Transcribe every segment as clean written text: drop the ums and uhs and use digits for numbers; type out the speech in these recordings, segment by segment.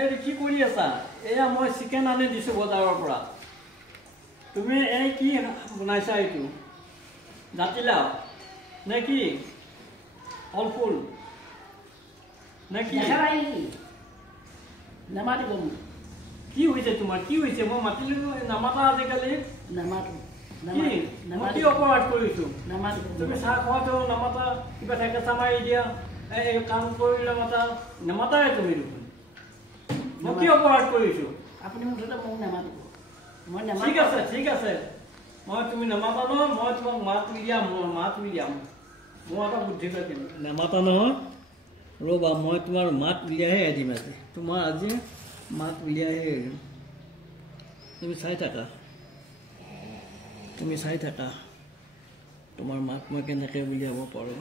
এই কি কৰি আছা? এয়া মই চিকেন আনি দিছোঁ বজাৰৰ পৰা। তুমি এই কি বনাইছা? এইটো জাতিলাও নে কি? ফল ফুল নে কি? নামাতিব কি হৈছে তোমাৰ? কি হৈছে? মই মাতিলোঁ নামাতা আজিকালি। নামাতো মই কি অপৰাধ কৰিছোঁ? নামাতিব। তুমি চাহ খোৱাটো নামাতা, কিবা ঠেকেচা মাৰি দিয়া, এই কাম কৰিলে মাতা, নামাতাই তুমি দেখোন। মই কি অপৰাধ কৰিছোঁ? আপুনি মুঠতে মোক নামাতিব। মই ঠিক আছে ঠিক আছে, মই তুমি নামাতা নহয়, মই তোমাক মাত উলিয়াম। মই এটা বুদ্ধি কৰি দিম। নামাতা নহয়, ৰ'বা মই তোমাৰ মাত উলিয়াইহে এদিম আজি। তোমাৰ আজি মাত উলিয়াইহে এৰিম। তুমি চাই থাকা তোমাৰ মাত মই কেনেকৈ উলিয়াব পাৰোঁ।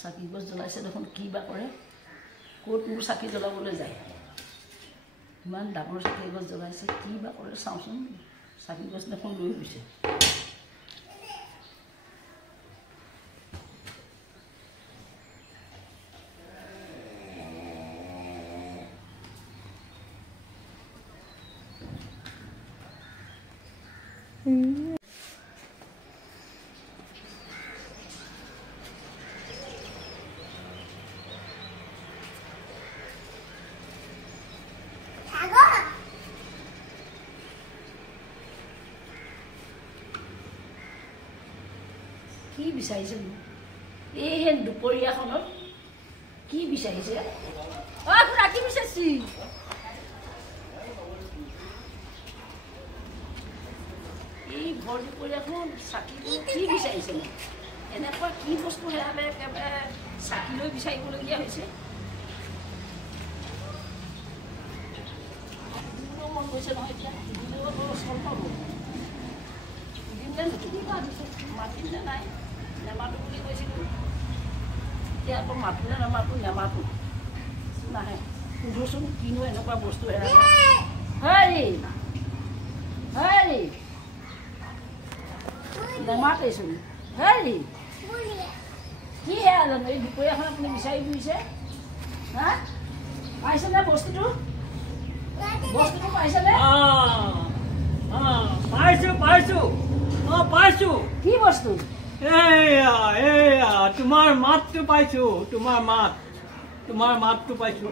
চাকি গছ জ্বলাইছে দেখোন, কি বা কৰে? ক'ত মোৰ চাকি জ্বলাবলৈ যায়? ইমান ডাঙৰ চাকি গছ জ্বলাইছে, কি বা কৰে চাওঁচোন। চাকি গছ দেখোন লৈ গৈছে। কি বিচাৰিছে? এই দুপৰীয়াখনত কি বিচাৰিছে? কি বিচাৰিছি? এই ভৰ দুপৰীয়াখন চাকিটো কি বিচাৰিছে? এনেকুৱা কি বস্তু হেৰালে একেবাৰে চাকি লৈ বিচাৰিবলগীয়া হৈছে? মন গৈছে নহয় এতিয়া, চল পাব মাতিলে নাই, নেমাতো বুলি কৈছিলোঁ। এতিয়া আকৌ মাতোনে নামাতো? নেমাতো নাহে। সোধোচোন কিনো এনেকুৱা বস্তু হেৰালে। হেৰি নেমাতেচোন। হেৰি কি হেৰালেনো? এই দুপৰীয়াখন আপুনি বিচাৰি ফুৰিছে? হা, পাইছেনে বস্তুটো? পাইছেনে? পাইছো। কি বস্তু? এয়া তোমাৰ মাতটো পাইছো। তোমাৰ মাতটো পাইছো।